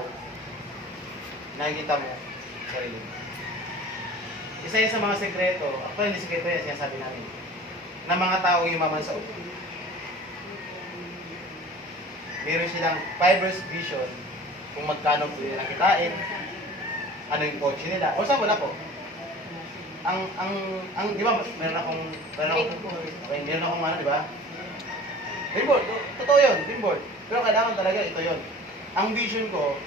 nakikita mo sarili mo. Isa yan sa mga sekreto, actually hindi sekreto yan, sinasabi namin, na mga tao yumaman sa ulo. Meron silang 5 years vision kung magkano po nila kitain, ano yung coach nila. O saan wala po? Di ba, meron akong ano, di ba? Billboard, totoo yun, billboard. Pero kailangan talaga ito yun. Ang vision ko,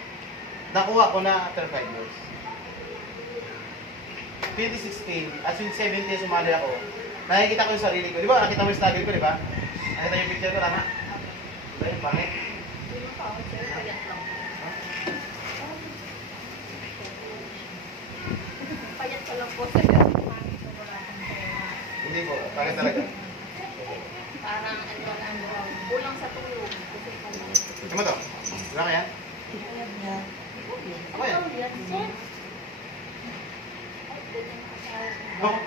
nakuha ko na after 5 years. 2016, as in 17 years umali ako, nakikita ko yung sarili ko. Di ba, nakita mo yung struggle ko, di ba? Nakita yung picture ko, tama? Diba yung pangit? Payat pa lang po sa Hindi po, pangit talaga. parang ano lang, kulang sa tulog. Kasi Ito mo to? Wala kaya? Ako yan. Oh.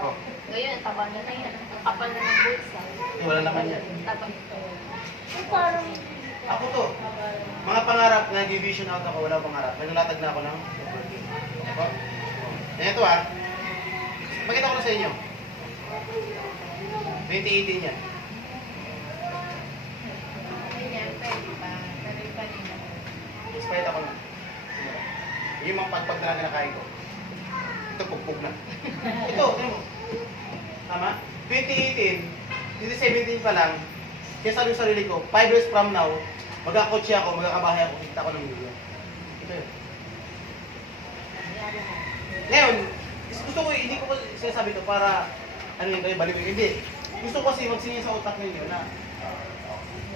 Oh. Ngayon, taba na na yan. Kapal na ng bulsa. Wala naman yan. Taba ito. Parang Ako to. Mga pangarap, nag-vision out ako, wala akong pangarap. May nalatag na ako ng Ito. Ito ah. Pakita ko na sa inyo. 2018 yan. ganyan, pwede pa. Pero pa rin na. Expired ako na. Yung mga pagpag na kinakain ko. Ito, pugpug na. Ito, tingnan mo. Tama? 2018, 2017 pa lang, kaya sabi sa sarili ko, 5 years from now, magkakotse ako, magkakabahay ako, kita ko ng milyon. Ito yun. Ngayon, gusto ko, hindi ko sinasabi ito para, ano yun kayo, baliwin. Hindi. Gusto ko kasi magsingin sa utak ninyo na,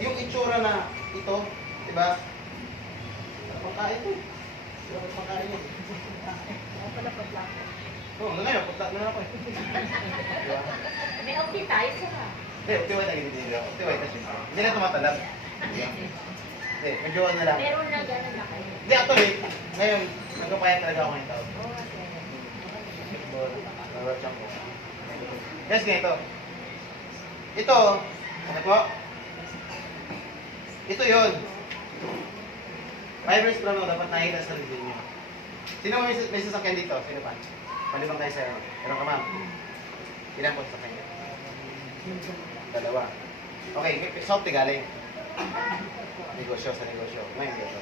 yung itsura na ito, di ba? Pagkain ito. Pagkain yun. Oo, hanggang ngayon, pagkain na ako eh. Diba? May outfit tayo sa. Hindi, optiway tayo hindi nila. Optiway kasi. Hindi na tumatalab. Hindi, medyo ano lang. Meron na gano'n na kayo. Hindi, actually, ngayon, nagpapayat talaga ako ngayong taon. Oo, Yes, ganito. Ito, ano po? Ito yun. 5 years from now, dapat nakita sa sarili niyo. Sino may sasakyan dito? Sino pa? Palibang tayo sa'yo. Meron ka, ma'am? Ilan po sa kanya? Dalawa. Okay, soft galing. Negosyo sa negosyo. Ngayon dito.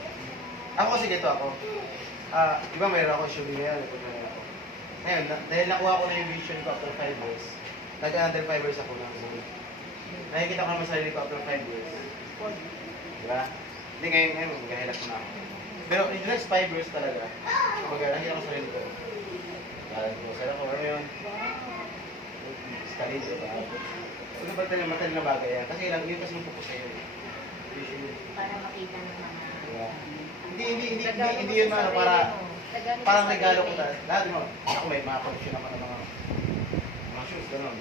Ako kasi dito ako. Di ba mayroon ako shooting ngayon? Ngayon, dahil nakuha ko na yung vision ko after 5 years, nag-under 5 years ako ng goal. Nakikita ko naman sarili ko after 5 years. Di ba? Hindi ngayon, magkahilak ko na ako. Pero in the next 5 years talaga, nakikita ko sarili ko. Dahil ko, sarili ko, ano yun? Study, di ba? Ano ba talaga matal na bagay yan? Kasi lang, yun kasi yung focus sa'yo. Vision yun. Para makita ng mga... Diba? Hindi yun ano, parang regalo ko talaga. Lahat mo, ako may mga collection ako ng mga shoes, gano'n.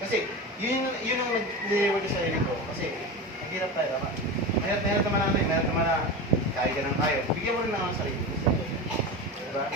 Kasi yun ang nag-deliver ko sa sarili ko. Kasi hirap tayo, tama. Mahirap naman na ano eh, mahirap naman na kaya ka ng kayo. Bigyan mo rin lang ang sarili ko. Diba?